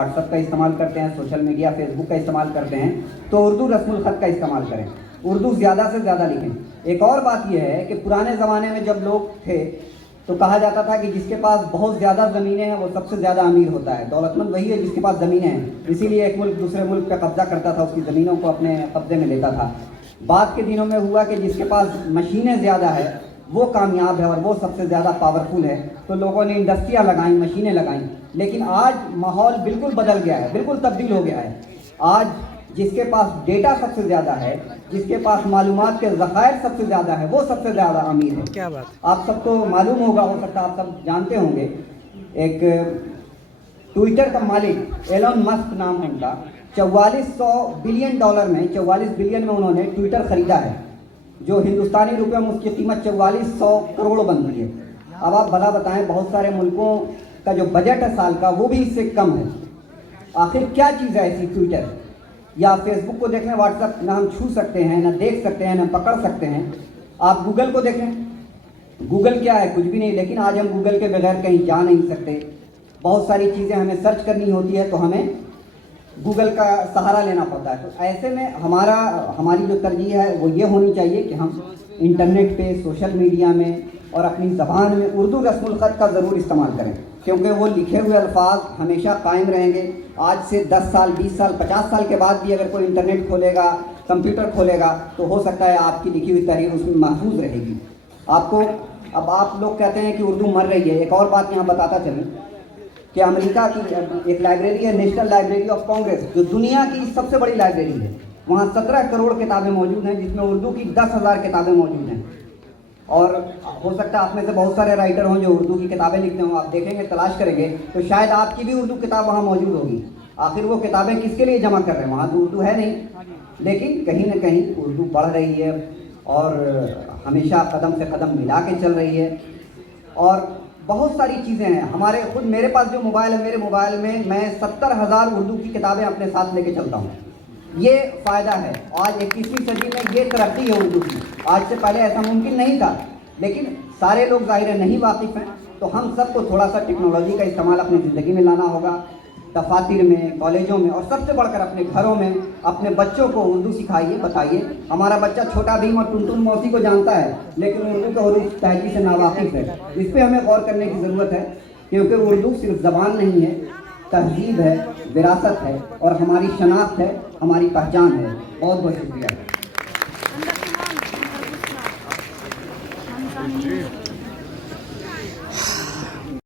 What's app کا استعمال کرتے ہیں, سوشل میڈیا فیس بک کا استعمال کرتے ہیں, تو اردو رسم الخط کا استعمال کریں, اردو زیادہ سے زیادہ لکھیں. ایک اور بات یہ ہے کہ پرانے زمانے میں جب لوگ تھے تو کہا جاتا تھا کہ جس کے پاس بہت زیادہ زمینیں ہیں وہ سب سے زیادہ امیر ہوتا ہے, دولت مند وہی ہے جس کے پاس زمینیں ہیں. اسی لیے ایک ملک دوسرے ملک پہ قبضہ کرتا تھا, اس کی زمینوں کو اپنے قبضے میں لیتا تھا. بعد کے دنوں میں ہوا کہ جس کے پاس مشینیں زیادہ ہے وہ کامیاب ہے اور وہ سب سے زیادہ پاورفل ہے, تو لوگوں نے انڈسٹریاں لگائیں, مشینیں لگائیں. لیکن آج ماحول بالکل بدل گیا ہے, بالکل تبدیل ہو گیا ہے. آج جس کے پاس ڈیٹا سب سے زیادہ ہے, جس کے پاس معلومات کے ذخائر سب سے زیادہ ہے, وہ سب سے زیادہ امیر ہے. کیا بات. آپ سب کو معلوم ہوگا, ہو سکتا ہے آپ سب جانتے ہوں گے, ایک ٹویٹر کا مالک ایلون مسک نام ہے ان کا, $4400 بلین میں 44 بلین میں انہوں نے ٹویٹر خریدا ہے, جو ہندوستانی روپے میں اس کی قیمت 4400 کروڑ بنتی ہے. اب آپ بھلا بتائیں, بہت سارے ملکوں کا جو بجٹ ہے سال کا وہ بھی اس سے کم ہے. آخر کیا چیز ہے ایسی ٹویٹر؟ یا فیس بک کو دیکھ لیں, واٹس ایپ نہ ہم چھو سکتے ہیں, نہ دیکھ سکتے ہیں, نہ پکڑ سکتے ہیں. آپ گوگل کو دیکھیں, گوگل کیا ہے؟ کچھ بھی نہیں. لیکن آج ہم گوگل کے بغیر کہیں جا نہیں سکتے. بہت ساری چیزیں ہمیں سرچ کرنی ہوتی ہے تو ہمیں گوگل کا سہارا لینا پڑتا ہے. تو ایسے میں ہماری جو ترجیح ہے وہ یہ ہونی چاہیے کہ ہم انٹرنیٹ پہ, سوشل میڈیا میں اور اپنی زبان میں اردو رسم الخط کا ضرور استعمال کریں, کیونکہ وہ لکھے ہوئے الفاظ ہمیشہ قائم رہیں گے. آج سے 10 سال, 20 سال, 50 سال کے بعد بھی اگر کوئی انٹرنیٹ کھولے گا, کمپیوٹر کھولے گا, تو ہو سکتا ہے آپ کی لکھی ہوئی تحریر اس میں محفوظ رہے گی. اب آپ لوگ کہتے ہیں کہ اردو مر رہی ہے. ایک اور بات یہاں بتاتا چلیں کہ امریکہ کی ایک لائبریری ہے, نیشنل لائبریری آف کانگریس, جو دنیا کی سب سے بڑی لائبریری ہے. وہاں 17 کروڑ کتابیں موجود ہیں, جس میں اردو کی 10,000 کتابیں موجود ہیں. اور ہو سکتا ہے آپ میں سے بہت سارے رائٹر ہوں جو اردو کی کتابیں لکھتے ہوں. آپ دیکھیں گے, تلاش کریں گے تو شاید آپ کی بھی اردو کتاب وہاں موجود ہوگی. آخر وہ کتابیں کس کے لیے جمع کر رہے ہیں؟ وہاں تو اردو ہے نہیں, لیکن کہیں نہ کہیں اردو بڑھ رہی ہے اور ہمیشہ قدم سے قدم ملا کے چل رہی ہے. اور بہت ساری چیزیں ہیں. خود میرے پاس جو موبائل ہے, میرے موبائل میں 70,000 اردو کی کتابیں اپنے ساتھ لے کے چلتا ہوں. یہ فائدہ ہے. آج 21ویں صدی میں یہ ترقی ہے اردو کی. آج سے پہلے ایسا ممکن نہیں تھا, لیکن سارے لوگ ظاہر نہیں واقف ہیں. تو ہم سب کو تھوڑا سا ٹیکنالوجی کا استعمال اپنی زندگی میں لانا ہوگا. دفاتر میں, کالجوں میں, اور سب سے بڑھ کر اپنے گھروں میں اپنے بچوں کو اردو سکھائیے, بتائیے. ہمارا بچہ چھوٹا بھیم اور ٹنٹن موسی کو جانتا ہے, لیکن اردو کے حروف تہجی سے ناواقف ہے. اس پہ ہمیں غور کرنے کی ضرورت ہے, کیونکہ اردو صرف زبان نہیں ہے, تہذیب ہے, وراثت ہے, اور ہماری شناخت ہے, ہماری پہچان ہے. بہت بہت شکریہ.